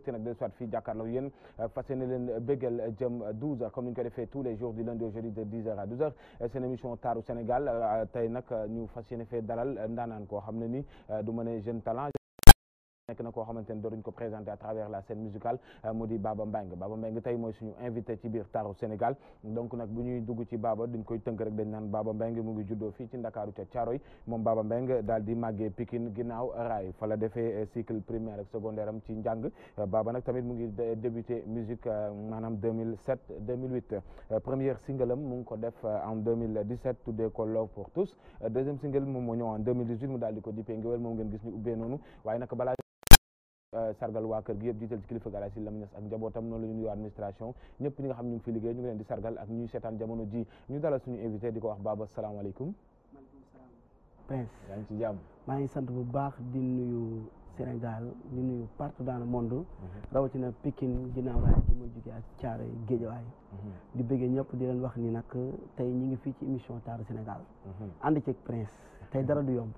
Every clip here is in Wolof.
mbégte nag del soit fii jàkkaarloo yéen fas yéene leen béggal jëm 12 comme ni ñu ko defee tous les jours du lundi au jeudi de 10h à 12h seen émission taaru Sénégal tey nag ñu fas yéene fee dalal ndaanaan koo xam ne ni du ma ne jeune talent nekk na koo xamante ne dooruñu ko présenté à travers la scène musicale mu di Baba Mbengue tey mooy suñu invité ci biir taaru Sénégal donc nag bu ñuy dugg ci Baba duñ koy tënk rek dañ naan Baba Mbengue mu ngi juddoo fii ci Ndakaaru ca Thiaroye moom Baba Mbengue daal di màggee Pikine ginnaaw raay fa la defee cycle primaire ak secondaire am ci njàng Baba nag tamit mu ngi débuté musique maanaam 2007 2008 première single am mu ngi ko def en 2017 tuddee ko Love pour tous deuxième single moom moo ñëw en 2018 mu daal di ko dippee ngéwél moom ngeen gis ñu ubbee noonu waaye nag balaa sargal waa kër gi yëpp jiital ci kilifa Galaye Sylla Lamine Niass ak njabootam noonu la ñu nuyu administration ñëpp ñi nga xam ñu ngi fi liggéey ñu ngi leen di sargal ak ñuy seetaan jamono ji ñu dalal suñu invité di ko wax Baba salaamaaleykum. maaleykum salaam. Prince yaa ngi ci jàmm. maa ngi sant bu baax di nuyu Sénégal di nuyu partout dans le monde. rawatina Pikine ginnaaw raay gi ma jógee ak Thiaroye Guédiawaye di bëggee ñëpp di leen wax ni nag tey ñi ngi fii ci émission taaru Sénégal. ànd ceeg Prince. tey dara du yomb.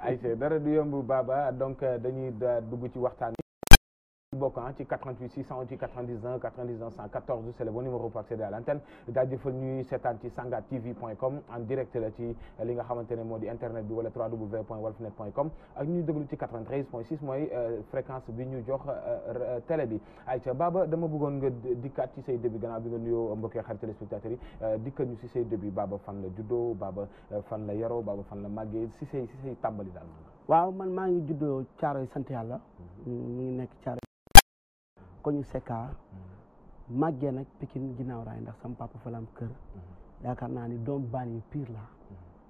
ayca dara du yomb Baba donc dañuy dugg ci waxtaan bokk ci 88 628 99 99 114 c'est le bon numéro pour accéder à l'antenne jaajëfal ñuy seetaan ci sangatv.com en direct la ci li nga xamante ne moo di internet bi wala www.walfnet.com ak ñuy déglu ci 93.6 mooy fréquence bi ñu jox télé bi ayca Baba dama bëggoon nga dikkaat ci say début gannaaw bi nga nuyoo mbokki xarit téléspectateurs yi dikkat ñu ci say début Baba fan la juddoo Baba fan la yaroo Baba fan la màggee ci say tàmbali daal. waaw man maa ngi juddoo Thiaroye sant yàlla mu ngi nekk Thiaroye ko ñu Secka màggee nag Pikine ginnaaw raay ndax sama papa fa la am kër yaakaar naa ni doom baan yu pire la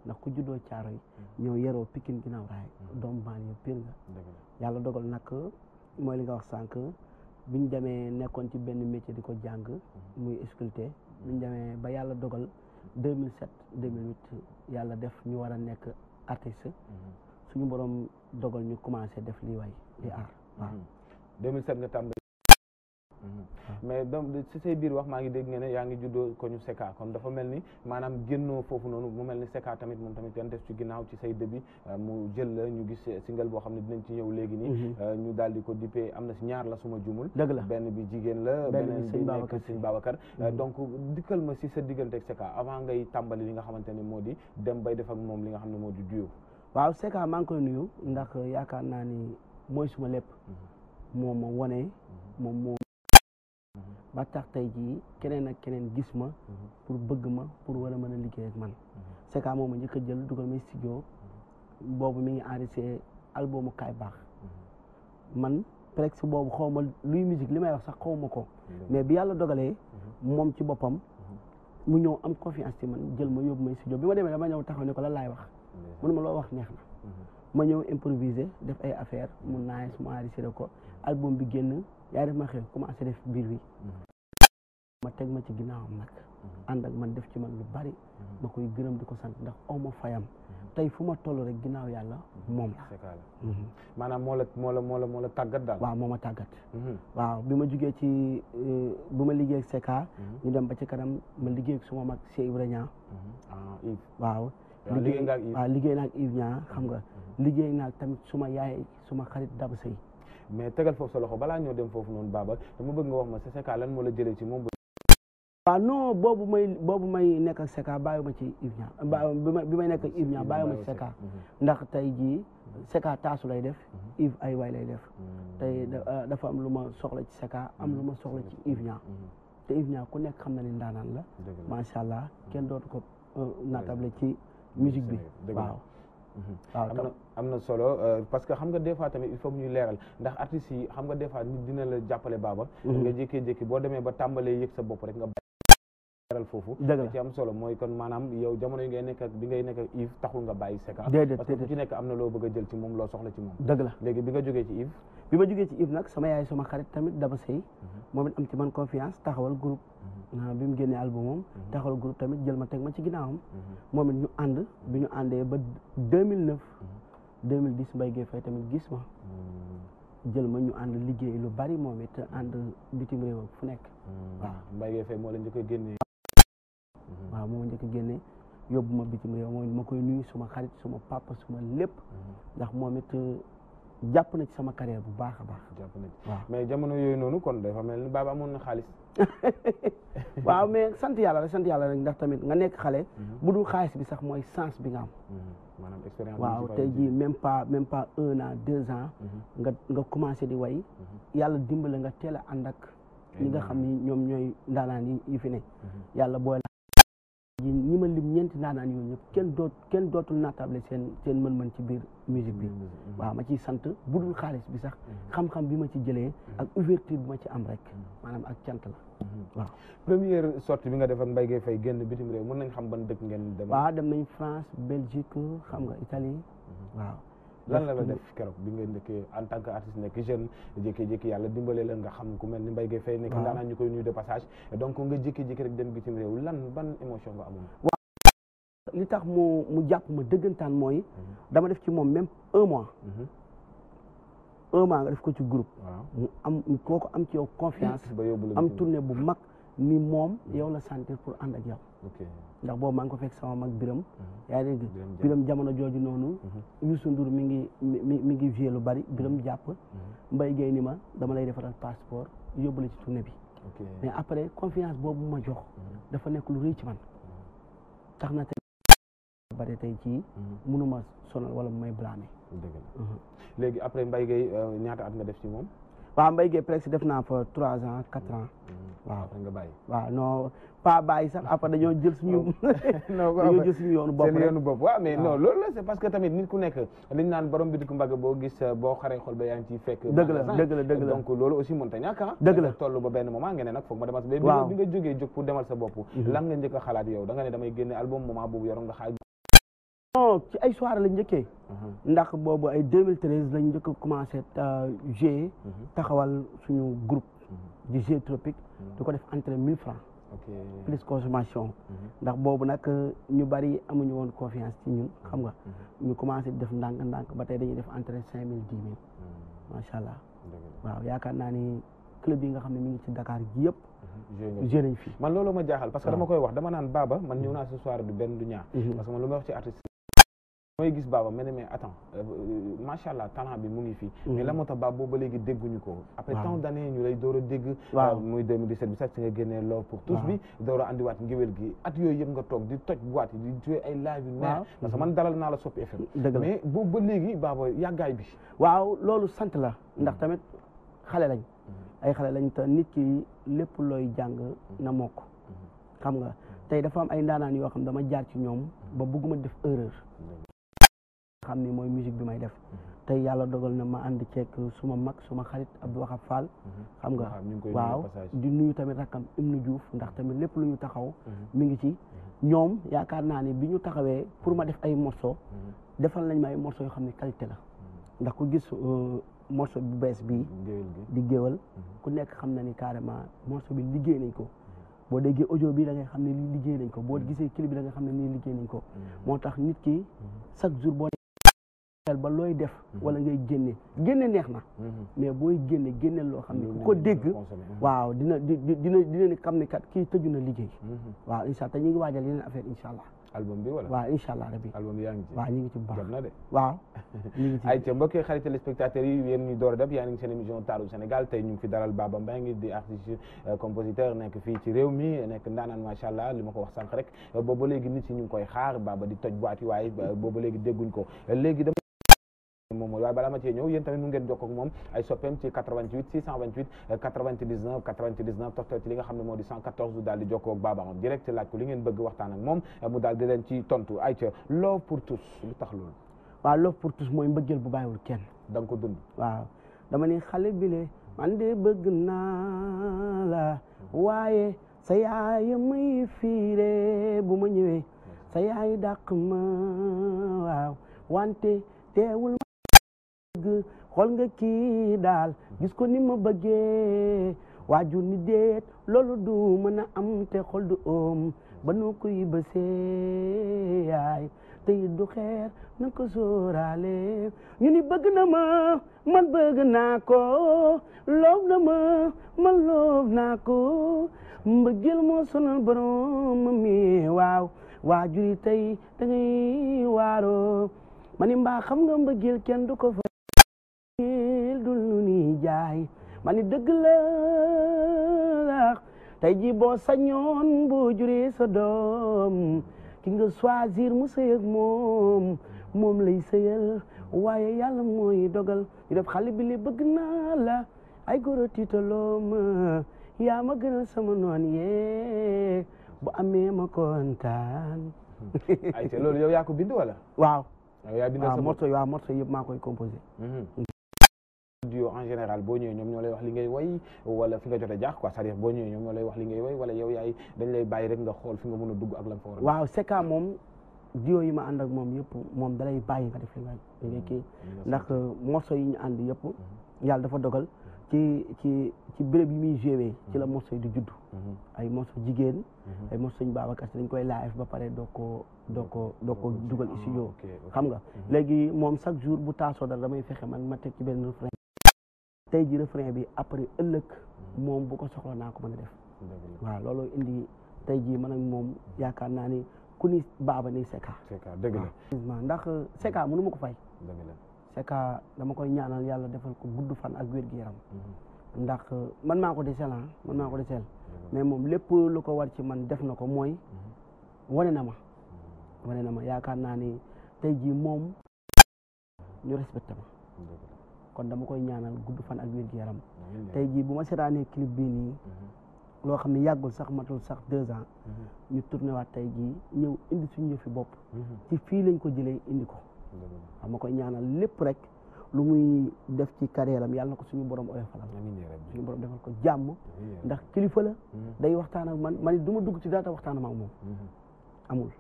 ndax ku juddoo Thiaroye ñëw yeroo Pikine ginnaaw raay doom baan yu pire nga yàlla dogal nag mooy li nga wax sànq biñ demee nekkoon ci benn métier di ko jàng muy sculpté biñ demee ba yàlla dogal 2007 2008 yàlla def ñu war a nekk artiste suñu borom dogal ñu commencé def li way li art waaw 2007 nga tàmbali mais donc ci say biir wax maa ngi dégg nga ne yaa ngi juddoo ko ñu Secka kon dafa mel ni maanaam génnoo foofu noonu mu mel ni Secka tamit moom tamit yan def ci ginnaaw ci say début mu jël la ñu gis single boo xam ne dinañ ci ñëw léegi nii ñu daal di ko dippee am na si ñaar la suma jumul dëgg la benn bi jigéen la beneen bi nekk Sëñ Babacar donc dikkal ma si sa diggante ak Secka avant ngay tàmbali li nga xamante ne moo di dem bay def ak moom li nga xam ne moo di duo waaw Secka maa ngi koy nuyu ndax yaakaar naa ni mooy suma lépp moom ma wone moom moo ba tax tey jii keneen ak keneen gis ma pour bëgg ma pour war a mën a liggéey ak man Secka moom ma njëkk a jël dugal ma studio boobu mi ngi enregistré albumu Kaay Baax man presque boobu xaw ma luy musique li may wax sax xaw ma ko mais bi yàlla dogalee moom ci boppam mu ñëw am confiance ci man jël ma yóbbu ma studio bi ma demee dama ñëw taxaw ne ko lan laay wax mënu ma loo wax neex na ma ñëw improviser def ay affaire mu nice mu enregistré ko album bi génn yaa def ma xew commencé def biir wi ma teg ma ci ginnaawam nag ànd ak man def ci man lu bari ma koy gërëm di ko sant ndax aw ma fayam tey fu ma toll rek ginnaaw yàlla moom la maanaam moo la tàggat daal waaw moo ma tàggat waaw bi ma jugee ci bu ma liggéey ak Secka ñu dem ba ci kanam ma liggéey ak suma mag Cheikh Ibrahima waaw liggéey naa ak Yves Niang xam nga liggéey naa tamit suma yaay suma xarit Daba Sey mais tegal foofu sa loxo balaa ñoo dem foofu noonu Baba dama bëgg nga wax ma sa Secka lan moo la jëlee ci moom waaw non boobu may nekk ak Secka bàyyi ma ci Yves Niang bi may nekk ak Yves Niang bàyyi ma ci Secka ndax tey jii Secka taasu lay def Yves ay way lay def tey dafa am lu ma soxla ci Secka am lu ma soxla ci Yves Niang te Yves Niang ku nekk xam na ni ndaanaan la macha allah kenn dootu ko natable ci musique bi waaw am na solo parce que xam nga des fois tamit il faut ñuy leeral ndax artistes yi xam nga des fois nit dina la jàppale Baba nga jékkee-jékki boo demee ba tàmbalee yëg sa bopp rek nga leeral foofu ci am solo mooy kon maanaam yow jamono yi ngay nekk ak bi ngay nekk ak Yves taxul nga bàyyi Secka parce que ku ci nekk am na loo bëgg a jël ci moom loo soxla ci moom dëgg la léegi bi nga jógee ci Yves bi ma jógee ci Yves nag sama yaay sama xarit tamit Daba Sey moom it am ci man confiance taxawal groupe bi mu génnee album moom taxawal groupe tamit jël ma teg ma ci ginnaawam moom it ñu ànd bi ñu àndee ba 2009 2010 Mbaye Gueye Faye tamit gis ma jël ma ñu ànd liggéey lu bari moom it ànd bitim réew fu nekk waaw Mbaye Gueye Faye moo la njëkk a génnee waaw moo njëkk a génne yóbbu ma bitim réew moom ma koy nuyu suma xarit suma papa suma lépp ndax moom it jàpp na ci sama carrière bu baax a baax. jàpp na ci waaw mais jamono yooyu noonu kon dafa mel ni Baba amoon na xaalis. waaw mais sant yàlla rek ndax tamit nga nekk xale. bu dul xaalis bi sax mooy sens bi nga am. maanaam expérience waaw tey jii même pas 1 an 2 ans. nga commencé di way. yàlla dimbale nga teel a ànd ak ñi nga xam ni ñoom ñooy ndaanaan yi fi ne. yàlla booy ñi ma lim ñeenti ndaanaan yooyu ñëpp kenn dootul naatable seen mën-mën ci biir musique bi. waaw ma ciy sant bu dul xaalis bi sax xam-xam bi ma ci jëlee ak ouverture bi ma ci am rek maanaam ak cant la. waaw première sortie bi nga def ak Mbaye Gueye Faye génn bitim réew mën nañ xam ban dëkk ngeen dem. waaw dem nañ France Belgique xam nga Italie waaw. lan la def keroog bi nga nekkee en tant que artiste nekk jeune jékki-jékki yàlla dimbale la nga xam ku mel ni Mbaye Gueye Faye nekk daanaa ñu koy nuyu de passage donc nga jékki-jékki rek dem bitim réew ban émotion nga amoon. waaw li tax mu jàpp ma dëggantaan mooy dama def ci moom même 1 mois 1 mois nga def ko ci groupe mu am kooku am ci yow confiance am tournée bu mag ni moom yow la sentir pour ànd ak yow ndax boobu maa ngi ko fekk sama mag Biram yaa ngi dégg Biram jamono jooju noonu Youssou Ndour mi ngi joué lu bari Biram jàpp Mbaye Gueye ni ma dama lay defaral passeport yóbbu la ci tournée bi mais après confiance boobu ma jox dafa nekk lu rëy ci man tax na tey bari tey ci mënuma sonal wala mu may blâmer dëgg la léegi après Mbaye Gueye ñaata at nga def ci moom waaw Mbaye Gueye presque def naa fa 3 ans 4 ans waaw nga bàyyi waaw non pas bàyyi sax après dañoo jël suñu yoonu bopp seen yoonu bopp waaw mais non loolu la c'est parce que tamit nit ku nekk liñ naan borom bi di ko mbagg boo gis boo xaree xol ba yaa ngi ciy fekk dëgg la donc loolu aussi mënta ñàkk dëgg la toll ba benn moment nga ne nag foog ma demal sa bi nga jóg pour demal sa bopp lan nga njëkk a xalaat yow da nga ne damay génne album moment boobu yoroon nga xaaj non ci ay soirée lañ njëkkee ndax boobu ay 2013 lañ njëkk a commencé jouer taxawal suñu groupe di Jeux Tropique di ko def entrée 1000 francs plus consommation ndax boobu nag ñu bari amuñu woon confiance ci ñun xam nga ñu commencé def ndànk ba tey dañuy def entrée 5000 10 000 macha allah waaw yaakaar naa ni club yi nga xam ne mi ngi ci Dakar gi yëpp joué nañ fii man loolu ma jaaxal parce que dama koy wax dama naan Baba man ñëw naa ce soir du benn du ñaar parce que man lu ma wax ci artiste mooy gis Baba mais attends macha allah talent bi mu ngi fii mais la moo tax Baba boobu ba léegi dégguñu ko après tant d'années ñu lay door a dégg muy 2017 bi sax si nga génnee Love pour tous bi door a andiwaat ngéwél gi at yooyu yëpp nga toog di toj boîte yi di jouer ay live yu neex parce que man dalal naa la Soppi FM mais boobu ba léegi Baba yàggaay bi waaw loolu sant la ndax tamit xale lañ ay xale lañ te nit ki lépp looy jàng na mokk xam nga tey dafa am ay ndaanaan yoo xam dama jaar ci ñoom ba bëgguma def erreur xam ni mooy musique bi may def tey yàlla dogal na ma ànd ceeg suma mag suma xarit Abdou Waxab Fall xam nga waaw di nuyu tamit rakkam Ibnu Diouf ndax tamit lépp lu ñu taxaw mi ngi ci ñoom yaakaar naa ni bi ñu taxawee pour ma def ay morceau defal nañ ma ay morceau yoo xam ne qualité la ndax ku gis morceau bu bees bi di géwal ku nekk xam na ni carrément morceau bi liggéey nañ ko boo déggee audio bi da ngay xam ne lii liggéey nañ ko boo gisee clip bi da nga xam ne nii liggéey nañ ko moo tax nit ki chaque jour boo ba looy def wala ngay génne neex na mais booy génneel loo xam ne ku ko dégg waaw dina ni xam ne kat kii tëju na liggéey waaw incha allah te ñu ngi waajal yeneen affaire incha allah album bi wala waaw incha allah rabbi album bi yaa ngi ci waaw ñu ngi ci bu baax jot na de waaw ñu ngi ci ay ca mbokki xarit téléspectateurs yi yéen ñu door a def yaa ngi seen émission Taaru Sénégal tey ñu ngi fi dalal Baba Mbengue di artiste compositeur nekk fii ci réew mi nekk ndaanaan macha allah li ma ko wax sànq rek booba léegi nit si ñu ngi koy xaar Baba di toj boîte yi waaye booba léegi dégguñ ko léegi moom mooy waaye balaa ma cee ñëw yéen tamit mu ngeen jokkoo ak moom ay soppeem ci 88 628 99 99 toftal ci li nga xam ne moo di 114 daal di jokkoo ak Baba moom direct laaj ko li ngeen bëgg waxtaan ak moom mu daal di leen ci tontu ay ca Love pour tous lu tax loolu waaw Love pour tous mooy mbëggeel bu bàyyiwul kenn da nga ko dund waaw dama ni xale bile man de bëgg naa la waaye sa yaay may fiire bu ma ñëwee sa yaay dàq ma waaw wante teewul xool nga kii daal gis ko ni ma bëggee waajur ni déet loolu du mën a am te xol du oom ba nu koy bësee yaay te it du xeer na ko sóoraale ñu ni bëgg na ma man bëgg naa ko loof na ma man loof naa ko mbëggeel moo sonal borom mi waaw waajur yi tey da ngay waaroo ma ni mbaa xam nga mbëggeel kenn du ko fa jaay ma ni dëgg la tey ji boo sañoon boo juree sa doom ki nga choisir mu sëy ak moom lay sëyal waaye yàlla mooy dogal ñu def xale bi li bëgg naa la ay goro tiitaloo ma yaa ma gënal sama noon yee bu amee ma kontaan. ay te loolu yow yaa ko bind wala. waaw. yaa bindal sa bopp waaw morceau yëpp maa koy composé. duo en général boo ñëwee ñoom ñoo lay wax li ngay woy wala fi nga jot a jaax quoi c'est-à-dire boo ñëwee ñoom ñoo lay wax li ngay woy wala yow yaay dañ lay bàyyi rek nga xool fi nga mën a dugg ak lan fa war a. waaw Secka moom duo yi ma ànd ak moom yëpp moom dalay bàyyi nga def li nga kii ndax morceau yi ñu ànd yëpp yàlla dafa dogal ci béréb yi muy joué ci la morceau yi di judd. ay morceau jigéen. ay morceau ñu Babacar dañ koy live ba pare doo ko dugal studio xam nga léegi moom chaque jour bu taasoo dara damay fexe man ma teg ci benn refrain tey ji refrain bi après ëllëg moom bu ko soxla naa ko mën a def waaw loolu indi tey ji man ak moom yaakaar naa ni ku ni Baba ni Secka dëgg la ndax Secka mënu ma ko fay dëgg la Secka dama koy ñaanal yàlla defal ko gudd fan ak wér gu yaram ndax man maa ko deseel mais moom lépp lu ko war ci man def na ko mooy wane na ma yaakaar naa ni tey jii moom ñu respecté ma kon dama koy ñaanal gudd fan ak wér gu yaram tey jii bu ma seetaanee clip bii nii loo xam ne yàggul sax matul sax 2 ans ñu tourné waat tey jii ñëw indi suñu yëfi bopp ci fii lañ ko jëlee indi ko xam ma koy ñaanal lépp rek lu muy def ci carrière am yàlla na ko suñu borom oyofalal suñu borom defal ko jàmm ndax kilifa la day waxtaan ak man du ma dugg ci dara waxtaan ak moom amul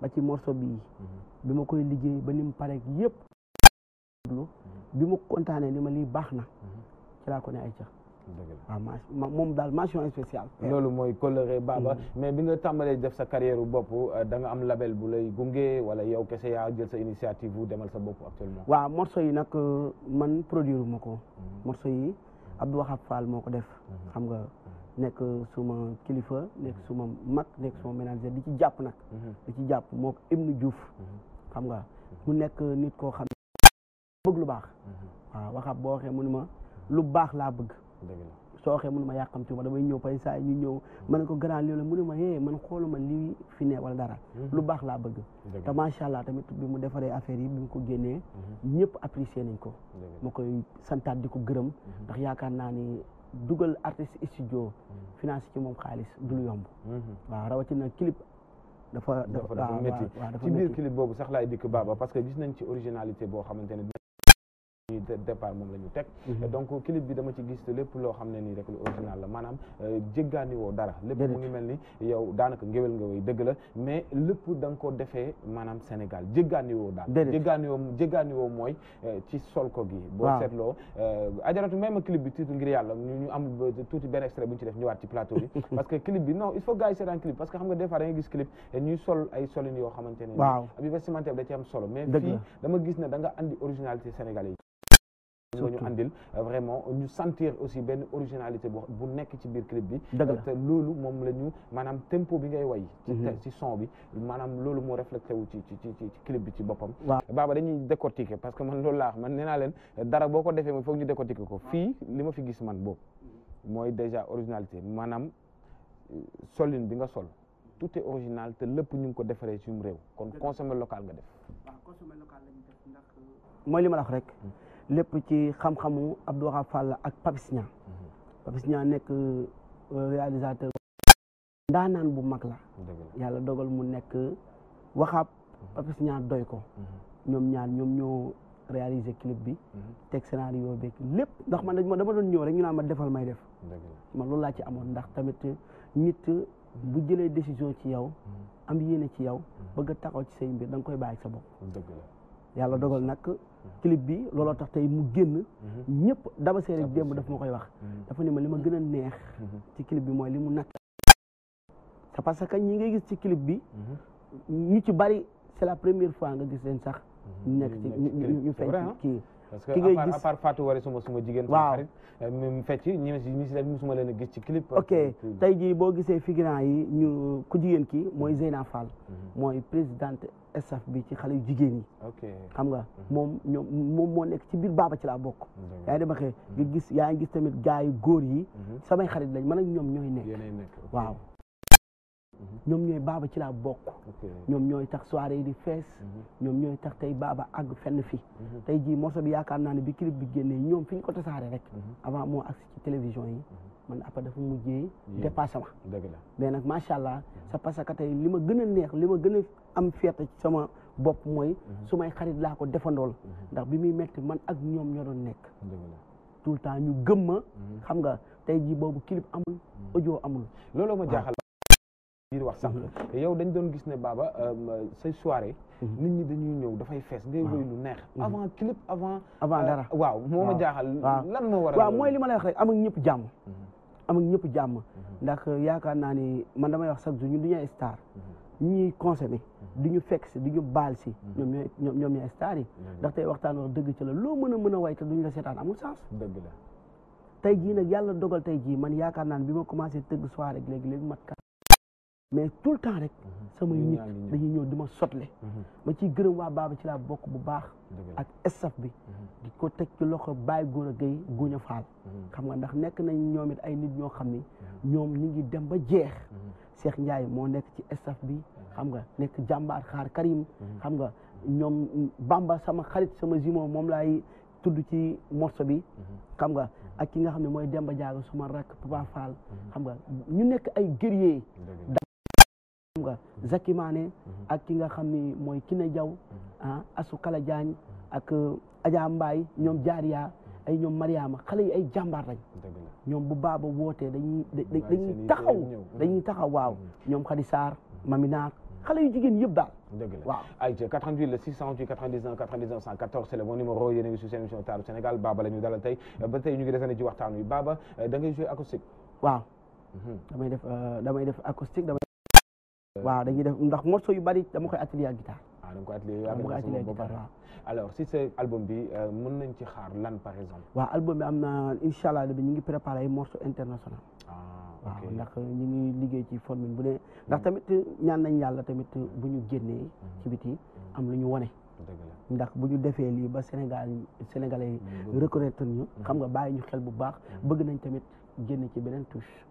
ba ci morceau bi ma koy liggéey ba ni mu pare yëpp bi mu kontaanee ni ma lii baax na ci laa ko ne ay ca waaw moom daal mention spéciale loolu mooy coloré Baba mais bi nga tàmbalee def sa carrière bopp da nga am label bu lay gunge wala yow kese yaa jël sa initiative bu demal sa bopp actuellement waaw morceau yi nag man produire ma ko morceau yi Abdou Wahab Fall moo ko def xam nga nekk suma kilifa nekk suma mag nekk suma ménager di ci jàpp nag moo ko Ibnu Diouf xam nga mu nekk nit koo xam ne bëgg lu baax waaw Wahab boo waxee mu ne ma lu baax laa bëgg soo waxee mënu ma yàqamti ma damay ñëw pay saa ñu ñëw ma ne ko grand lii la mu ne ma man xooluma lii fi ne wala dara lu baax laa bëgg te macha allah tamit bi mu defaree affaire yi bi mu ko génnee ñëpp apprécié nañ ko ma koy santaat di ko gërëm ndax yaakaar naa ni dugal artiste studio financé ci moom xaalis du lu yomb waaw rawatina clip dafa métti ci biir clip boobu sax laay dikk Baba parce que gis nañ ci originalité boo xamante ne départ moom la ñu teg donc clip bi dama ci gis lépp loo xam ne nii rek lu original la maanaam jéggaani woo dara lépp mu ngi mel ni yow daanaka ngéwél nga woy dëgg la mais lépp da nga ko defee maanaam Sénégal jéggaani woo daal jéggaani woo mooy ci sol ko gi boo seetloo ajaratu même clip bi titre ngir yàlla ñu am tuuti benn extrait bu ñu ci def ñëwaat ci plateau bi parce que clip bi non il faut gars yi seetaan clip parce que xam nga des fois da ngay gis clip ñuy sol ay solin yoo xamante ne abi vestimentaire da ci am solo mais fii dama gis ne da nga andi originalité sénégalais yi nga ñu andil vraiment ñu sentir aussi benn originalité bu nekk ci biir clip bi te loolu moom la ñu maanaam tempo bi ngay way ci son bi maanaam loolu moo reflété wu ci clip bi ci boppam Baba dañuy décortiquer parce que man loolu laa wax man nee naa leen dara boo ko defee mooy foog ñu décortiquer ko fii li ma fi gis man boobu mooy déjà originalité maanaam solin bi nga sol tout est original te lépp ñu ngi ko defaree suñu réew kon consommer local nga def waaw consommer local lañu def ndax mooy li ma la wax rek lépp ci xam-xamu Abdou Wahab Fall ak Papis Niang nekk réalisateur ndaanaan bu mag la yàlla dogal mu nekk Wahab Papis Niang doy ko ñoom ñaar ñoom ñoo réaliser clip bi teg scénario beeg lépp ndax man dama doon ñëw rek ñu naan ma defal may def man loolu laa ci amoon ndax tamit nit bu jëlee décision ci yow am yéene ci yow bëgg a taxaw ci say mbir da nga koy bàyyi sa bopp yàlla dogal nag clip bi looloo tax tey mu génn ñëpp daba see rek démb daf ma koy wax dafa ne ma li ma gën a neex ci clip bi mooy li mu natt c'est parce que ñi ngay gis ci clip bi ñu ci bari c'est la première fois nga gis leen sax ñu nekk ci ñu feeñ ci kii parce que à part Fatou Wari suma jigéen. waaw mu fecc ñi si def musuma leen a gis ci clip. ok tey jii boo gisee figurant yi ñu ku jigéen ki mooy Zeyna Fall. mooy présidente staff bi ci xale yu jigéen yi. ok xam nga moom moo nekk ci biir Baba ci laa bokk. yaa ngi demee nga gis yaa ngi gis tamit gars yu góor yi. samay xarit lañ man ak ñoom ñooy nekk. waaw. ñoom ñooy Baba ci laa bokk. ñoom ñooy tax soirée yi di fees. ñoom ñooy tax tey Baba àgg fenn fi. tey jii morceau bi yaakaar naa ne bi clip bi génnee ñoom fi ñu ko tasaare rek. avant moo agsi ci télévision yi. man après dafa mujjee dépassé ma. dëgg la mais nag macha allah c'est parce que tey li ma gën a neex li ma gën a am fierté ci sama bopp mooy. su may xarit laa ko defandool. ndax bi muy metti man ak ñoom ñoo doon nekk. tout le temps ñu gëm ma. xam nga tey jii boobu clip amul audio amul. loolu ma jaaxal. biir wax sànq yow dañ doon gis ne Baba say soirée nit ñi dañuy ñëw dafay fees ngay woy lu neex avant clip avant dara waaw moo ma jaaxal lan moo waral waaw mooy li ma lay wax rek am ak ñëpp jàmm am ak ñëpp jàmm ndax yaakaar naa ni man damay wax chaque jour ñun du ñu ay star ñuy consommé du ñu fekk si du ñu baal si ñoom ñooy star yi ndax tey waxtaan wax dëgg ci la loo mën a way te duñu la seetaan amul sens dëgg la tey jii nag yàlla dogal tey jii man yaakaar naa ne bi ma commencé tëgg soirée rek léegi mat mais tout le temps rek samay nit dañuy ñëw di ma sotle ma ciy gërëm waa Baba ci laa bokk bu baax ak staff bi di ko teg ci loxo Baye Gora Gueye Guña Fall xam nga ndax nekk nañ ñoom it ay nit ñoo xam ni ñoom ñu ngi dem ba jeex Cheikh Ndiaye moo nekk ci staff bi xam nga nekk jàmbaar xaar Karim xam nga ñoom Bamba sama xarit sama jumeau moom laay tudd ci morceau bi xam nga ak ki nga xam ne mooy Demba Diago suma rakk Papa Fall xam nga ñu nekk ay guerrier xam nga Zaki Mané ak ki nga xam ni mooy Kiné Diaw Asu Kala Diagne ak Adja Mbaye ñoom Jaaria ay ñoom Mariama xale yi ay jàmbaar lañ ñoom bu Baba wootee dañuy taxaw waaw ñoom Khady Sarr Mamina xale yu jigéen yëpp daal dëgg la waaw ay 88 le 628 99 99 114 c'est le bon numéro yéen a ngi sur seen émission Taaru Sénégal Baba la ñu dalal tey ba tey ñu ngi desane ci waxtaan wi Baba da ngay jouer acoustique waaw damay def acoustique waaw dañuy def ndax morceau yu bari dama koy atelier ak guitare da nga koy atelier ak guitare waaw alors si ce album bi mën nañ ci xaar lan par exemple waaw album bi am na incha allah ñu ngi préparé ay morceau international waaw ndax ñu ngi liggéey ci formule bu ne ndax tamit ñaan nañ yàlla tamit bu ñu génnee ci biti am lu ñu wone ndax bu ñu defee lii ba sénégalais yi reconnaître ñu xam nga bàyyi ñu xel bu baax bëgg nañ tamit génne ci beneen touche